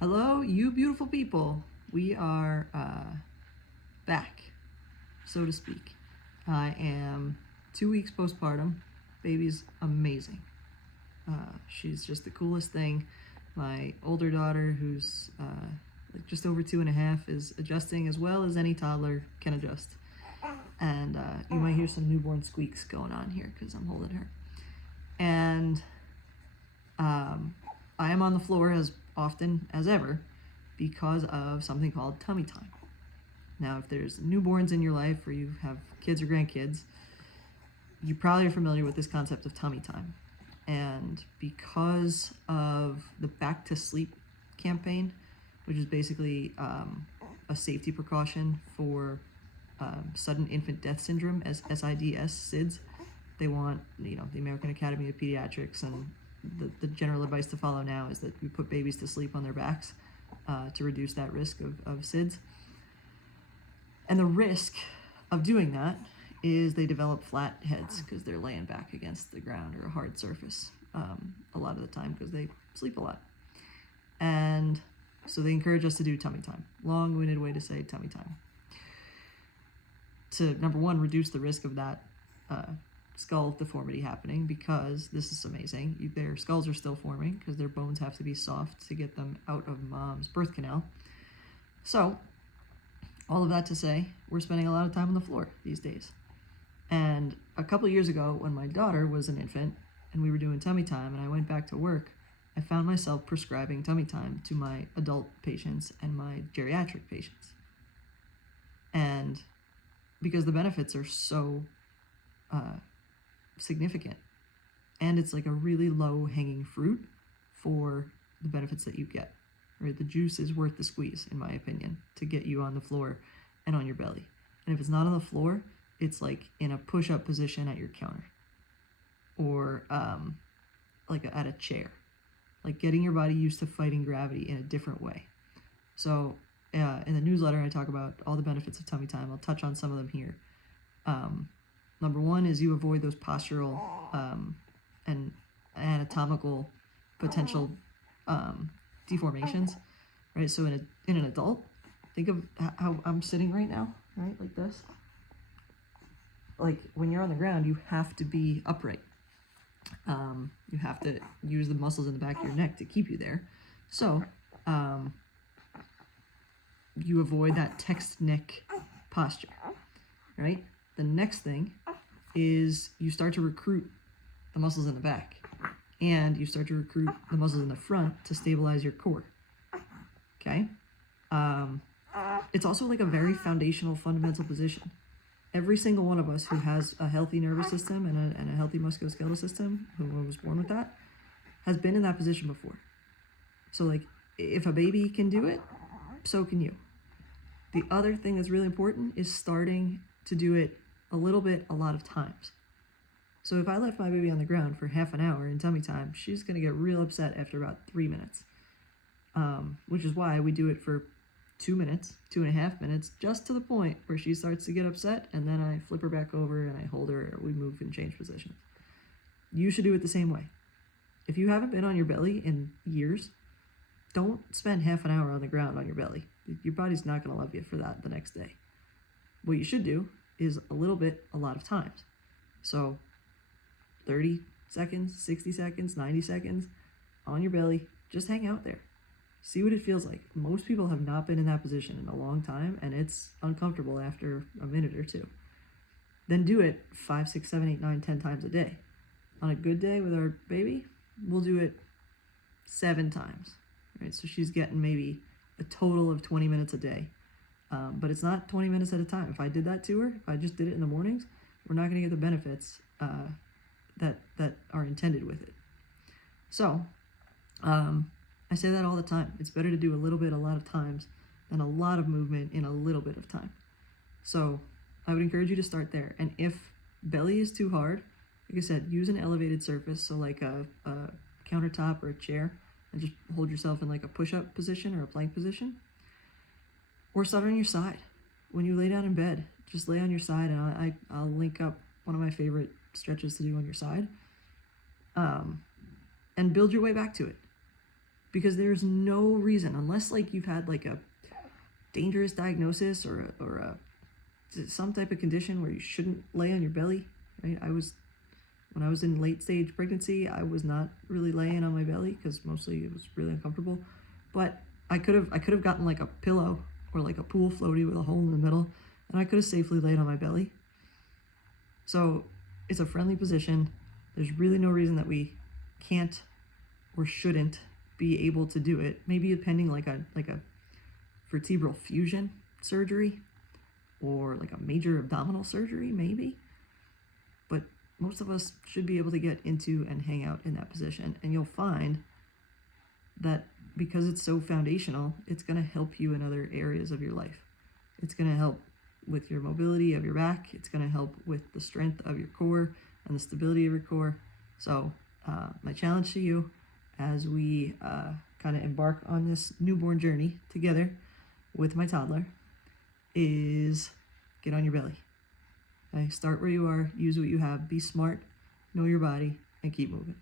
Hello, you beautiful people. We are back, so to speak. I am 2 weeks postpartum. Baby's amazing. She's just the coolest thing. My older daughter, who's just over 2.5, is adjusting as well as any toddler can adjust. And you might hear some newborn squeaks going on here because I'm holding her. And I am on the floor as often as ever because of something called tummy time. Now, if there's newborns in your life or you have kids or grandkids, you probably are familiar with this concept of tummy time. And because of the Back to Sleep campaign, which is basically a safety precaution for sudden infant death syndrome, as SIDS, they want, the American Academy of Pediatrics, and the general advice to follow now is that we put babies to sleep on their backs to reduce that risk of SIDS. And the risk of doing that is they develop flat heads because they're laying back against the ground or a hard surface a lot of the time because they sleep a lot. And so they encourage us to do tummy time. Long-winded way to say tummy time. To, number one, reduce the risk of that skull deformity happening, because this is amazing. Their skulls are still forming because their bones have to be soft to get them out of mom's birth canal. So, all of that to say, we're spending a lot of time on the floor these days. And a couple years ago, when my daughter was an infant and we were doing tummy time and I went back to work, I found myself prescribing tummy time to my adult patients and my geriatric patients. And because the benefits are so significant, and it's like a really low-hanging fruit for the benefits that you get, right? The juice is worth the squeeze, in my opinion, to get you on the floor and on your belly. And if it's not on the floor, it's like in a push-up position at your counter, or at a chair, like getting your body used to fighting gravity in a different way. So in the newsletter, I talk about all the benefits of tummy time. I'll touch on some of them here. Number one is you avoid those postural and anatomical potential deformations, right? So in an adult, think of how I'm sitting right now, right? Like this. Like when you're on the ground, you have to be upright. You have to use the muscles in the back of your neck to keep you there. So you avoid that text neck posture, right? The next thing is you start to recruit the muscles in the back, and you start to recruit the muscles in the front to stabilize your core. Okay? It's also like a very foundational, fundamental position. Every single one of us who has a healthy nervous system and a healthy musculoskeletal system, who was born with that, has been in that position before. So like, if a baby can do it, so can you. The other thing that's really important is starting to do it a little bit, a lot of times. So if I left my baby on the ground for half an hour in tummy time, she's going to get real upset after about 3 minutes, which is why we do it for 2 minutes, 2.5 minutes, just to the point where she starts to get upset, and then I flip her back over and I hold her, or we move and change positions. You should do it the same way. If you haven't been on your belly in years, don't spend half an hour on the ground on your belly. Your body's not going to love you for that the next day. What you should do is a little bit, a lot of times. So 30 seconds, 60 seconds, 90 seconds on your belly, just hang out there. See what it feels like. Most people have not been in that position in a long time, and it's uncomfortable after a minute or two. Then do it 5, 6, 7, 8, 9, 10 times a day. On a good day with our baby, we'll do it 7 times, right? So she's getting maybe a total of 20 minutes a day. But it's not 20 minutes at a time. If I did that to her, if I just did it in the mornings, we're not going to get the benefits that are intended with it. So I say that all the time. It's better to do a little bit, a lot of times, than a lot of movement in a little bit of time. So I would encourage you to start there. And if belly is too hard, like I said, use an elevated surface, so like a countertop or a chair, and just hold yourself in like a push-up position or a plank position. Or start on your side. When you lay down in bed, just lay on your side, and I'll link up one of my favorite stretches to do on your side. And build your way back to it. because there's no reason, unless like you've had like a dangerous diagnosis or some type of condition where you shouldn't lay on your belly, right? When I was in late stage pregnancy, I was not really laying on my belly because mostly it was really uncomfortable. But I could have gotten like a pillow or like a pool floaty with a hole in the middle, and I could have safely laid on my belly. So it's a friendly position. There's really no reason that we can't or shouldn't be able to do it. Maybe pending like a vertebral fusion surgery or like a major abdominal surgery, maybe. But most of us should be able to get into and hang out in that position. And you'll find that because it's so foundational, it's going to help you in other areas of your life. It's going to help with your mobility of your back. It's going to help with the strength of your core and the stability of your core. So my challenge to you as we kind of embark on this newborn journey together with my toddler is get on your belly. Okay? Start where you are, use what you have, be smart, know your body, and keep moving.